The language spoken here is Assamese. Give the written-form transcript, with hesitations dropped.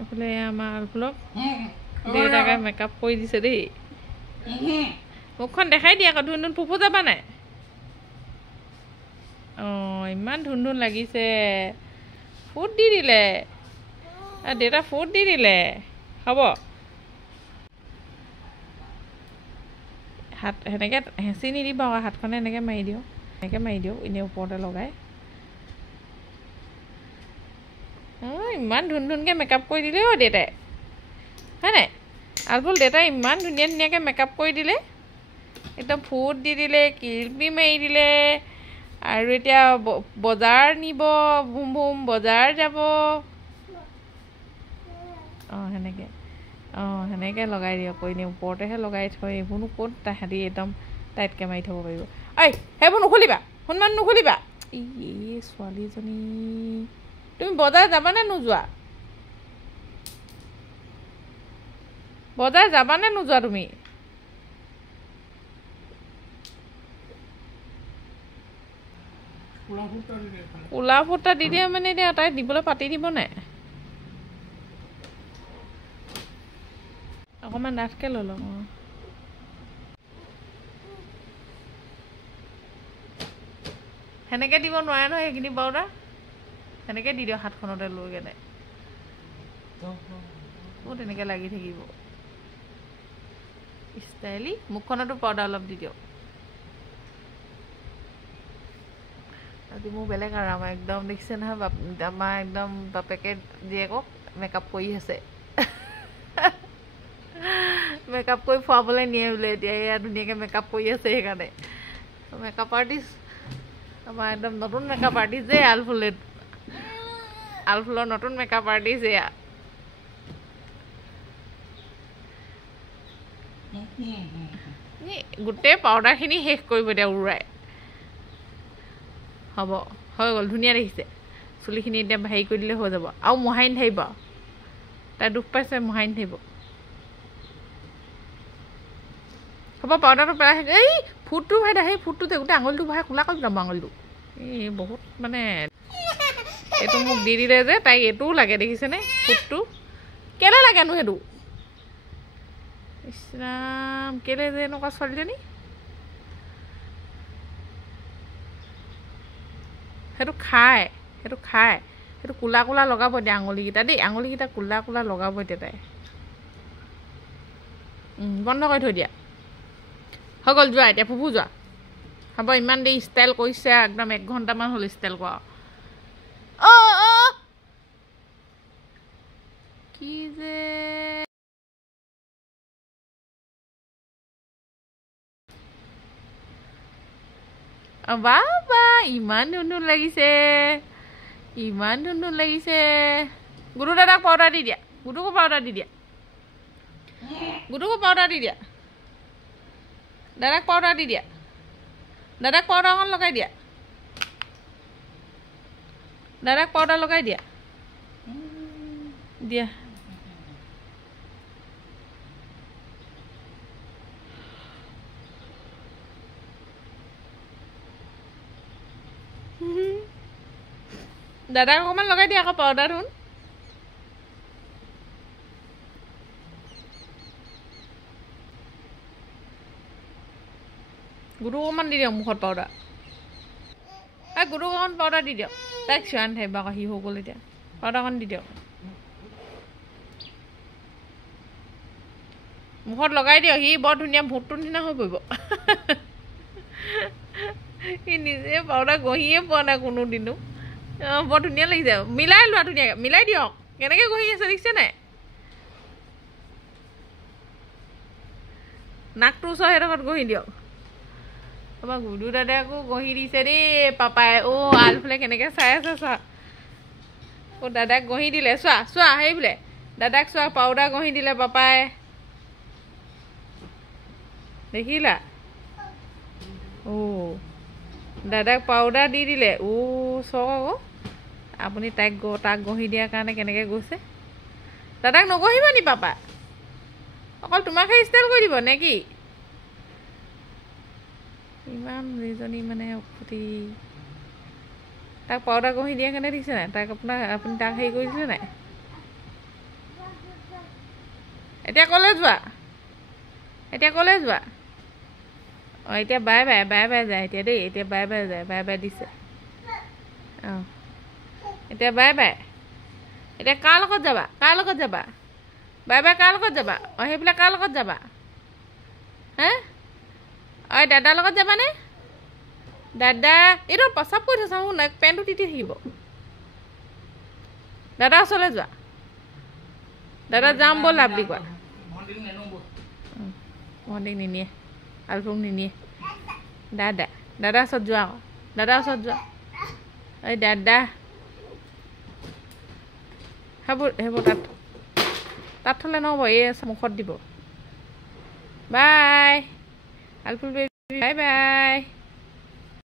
এফালে আমাৰ আলফুলক দেউতাকে মেকআপ কৰি দিছে দেই মুখখন দেখাই দিয়া আকৌ ধুন ধুন ফুফু যাবা নাই অঁ ইমান ধুন ধুন লাগিছে ফুট দি দিলে দেউতা ফুট দি দিলে হ'ব হাত সেনেকৈ হেঁচি নিদিবা আকৌ হাতখনে এনেকৈ মাৰি দিওঁ এনেই ওপৰতে লগাই অঁ ইমান ধুন ধুনকৈ মেকআপ কৰি দিলে অ' দেউতাই হয় নাই আলফুল দেউতাই ইমান ধুনীয়াকৈ মেকআপ কৰি দিলে একদম ফুট দি দিলে কিলপি মাৰি দিলে আৰু এতিয়া বজাৰ নিব ভুম ভুম বজাৰ যাব অঁ সেনেকৈ লগাই দিয়ক এনেই ওপৰতেহে লগাই থয় এইবোৰনো ক'ত তাহাঁতি একদম টাইটকৈ মাৰি থ'ব পাৰিব ঐ সেইবোৰ নুখুলিবা সোণমান নুখুলিবা এই ছোৱালীজনী তুমি বজাৰ যাবানে নোযোৱা বজাৰ যাবানে নোযোৱা তুমি কোলা ফুটা দি দিয়া মানে এতিয়া তাই দিবলৈ পাতি দিব নাই অকণমান ডাঠকৈ লৈ ল'ম অঁ সেনেকৈ দিব নোৱাৰে নহয় সেইখিনি পাউডাৰ সেনেকৈ দি দিয়ক হাতখনতে লৈ কেনে অঁ তেনেকৈ লাগি থাকিব ষ্টাইলি মুখখনতো পাউডাৰ অলপ দি দিয়ক আজি মোৰ বেলেগ আৰু আমাৰ একদম দেখিছে নহয় আমাৰ একদম বাপেকে জীয়েকক মেকআপ কৰি আছে মেকআপ কৰি ফুৰাবলৈ নিয়ে বোলে এতিয়া এয়া ধুনীয়াকৈ মেকআপ কৰি আছে সেইকাৰণে মেকআপ আৰ্টিষ্ট আমাৰ একদম নতুন মেকআপ আৰ্টিষ্ট যে আলফুলৰ নতুন মেকআপ আৰ্টিষ্ট এয়া গোটেই পাউডাৰখিনি শেষ কৰিব এতিয়া উৰুৱাই হ'ব হৈ গ'ল ধুনীয়া দেখিছে চুলিখিনি এতিয়া হেৰি কৰি দিলে হৈ যাব আৰু মোহাৰি নাথাকিব তাই দুখ পাইছে মোহাৰি নাথাকিব হ'ব পাউডাৰটো পেলাই এই ফুটটো ভাই সেই ফুটটো যে গোটেই আঙুলিটো ভাই কোলা কৰি যাব আঙুলিটো এই বহুত মানে এইটো মোক দি দিলে যে তাইক এইটোও লাগে দেখিছেনে ফুটটো কেলৈ লাগেনো সেইটো ইছৰাম কেলৈ যে এনেকুৱা ছোৱালীজনী সেইটো খায় সেইটো কোলা কোলা লগাব এতিয়া আঙুলিকেইটা দেই আঙুলিকেইটা কোলা কোলা লগাব এতিয়া তাই বন্ধ কৰি থৈ দিয়া হৈ গ'ল যোৱা এতিয়া ফুফু যোৱা হ'ব ইমান দেৰি ষ্টাইল কৰিছে একদম 1 ঘণ্টামান হ'ল ষ্টাইল কৰা কি যে বাবা ইমান ধুন লাগিছে গুৰু দাদাক পাউডাৰ দি দিয়া গুৰুকো পাউডাৰ দি দিয়া দাদাক পাউডাৰ দি দিয়া দাদাক পাউডাৰ অকণ লগাই দিয়া দাদাক পাউডাৰ লগাই দিয়া দিয়া দাদাক অকণমান লগাই দিয়া আকৌ পাউডাৰ ধুন গুৰুক অকণমান দি দিয়ক মুখত পাউডাৰ গুৰুক অকণ পাউডাৰ দি দিয়ক তাইক চিঞান থাকিব আকৌ সি হৈ গ'ল এতিয়া পাউডাৰ অকণ দি দিয়ক মুখত লগাই দিয়ক সি বৰ ধুনীয়া ভূতটোৰ নিচিনা হৈ পৰিব সি নিজে পাউডাৰ ঘঁহিয়ে পোৱা নাই কোনোদিনো বৰ ধুনীয়া লাগিছে মিলাই লোৱা ধুনীয়াকৈ মিলাই দিয়ক কেনেকৈ ঘঁহি আছে দেখিছে নাই নাকটো ওচৰ সেইডোখৰত ঘঁহি দিয়ক আমাৰ গুৰু দাদাকো ঘঁহি দিছে দেই পাপাই আলফালে কেনেকৈ চাই আছে চোৱা দাদাক ঘঁহি দিলে চোৱা সেই বোলে দাদাক চোৱা পাউডাৰ ঘঁহি দিলে পাপাই দেখিলা দাদাক পাউডাৰ দি দিলে চাওক আকৌ আপুনি তাক ঘঁহি দিয়াৰ কাৰণে কেনেকৈ গৈছে দাদাক নঘঁহিব নি পাপা অকল তোমাকহে ষ্টাইল কৰি দিব নে কি ইমান যিজনী মানে উফুটি তাক পাউডাৰ ঘঁহি দিয়া কাৰণে দিছে নাই তাক আপুনি তাক হেৰি কৰি দিছে নাই এতিয়া ক'লৈ যোৱা এতিয়া ক'লৈ যোৱা অঁ এতিয়া বাই বাই বাই বাই যায় এতিয়া দেই এতিয়া বাই বাই যায় বাই বাই দিছে অঁ এতিয়া বাই বাই এতিয়া কাৰ লগত যাবা বাই বাই কাৰ লগত যাবা অঁ সেইফালে কাৰ লগত যাবা হে ঐ দাদাৰ লগত যাবানে দাদা এইটো প্ৰস্ৰাৱ কৰি থৈছা শুন পেণ্টটো তিতি থাকিব দাদা ওচৰলৈ যোৱা দাদা যাম ব'লা বুলি কোৱা ভণ্টিক নিনিয়ে আলফুক নিনিয়ে দাদা ওচৰত যোৱা আকৌ দাদা ওচৰত যোৱা এই দাদা সেইবোৰ তাত থ'লে নহ'ব এই মুখত দিব বাই আলফুল বেবী বাই বাই